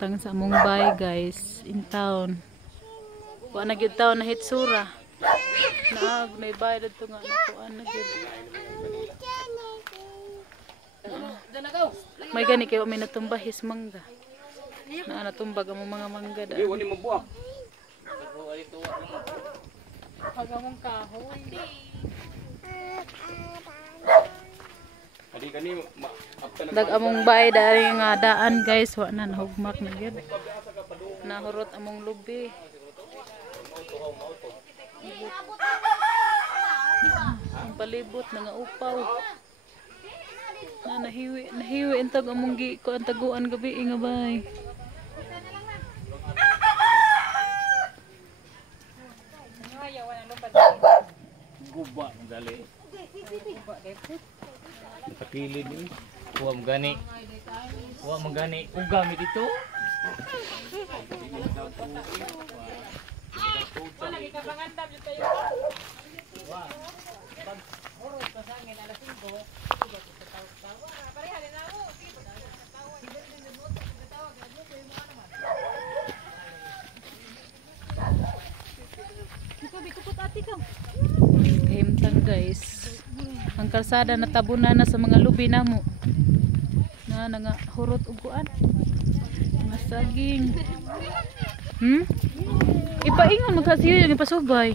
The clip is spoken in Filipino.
Tang sa Mumbai guys, in town. Wa na gyud taon na hitsura. Naag may bayad to nga nakuan na gyud. May gani kayo may natumbahis mangga. Na natumbag ang mga mangga da. Wani mo buak. Pag among kahoy. Adi kani Dag among bay dari nga daan guys, wa na nahugmak na gyud. Nahurot among lubi. Ang palibot na nga upaw. Nahiwi intag among gi ko ang taguan gabi nga bay. guba dali. Kapili ni. Kuha mo gani. Kuha mo gani. Ugami dito. Himtang guys. Ang kalsada natabunan na sa mga lubi namo. Na nga hurot uguan. Mga saging. Ipaingon magkasiyo yung ipasubay.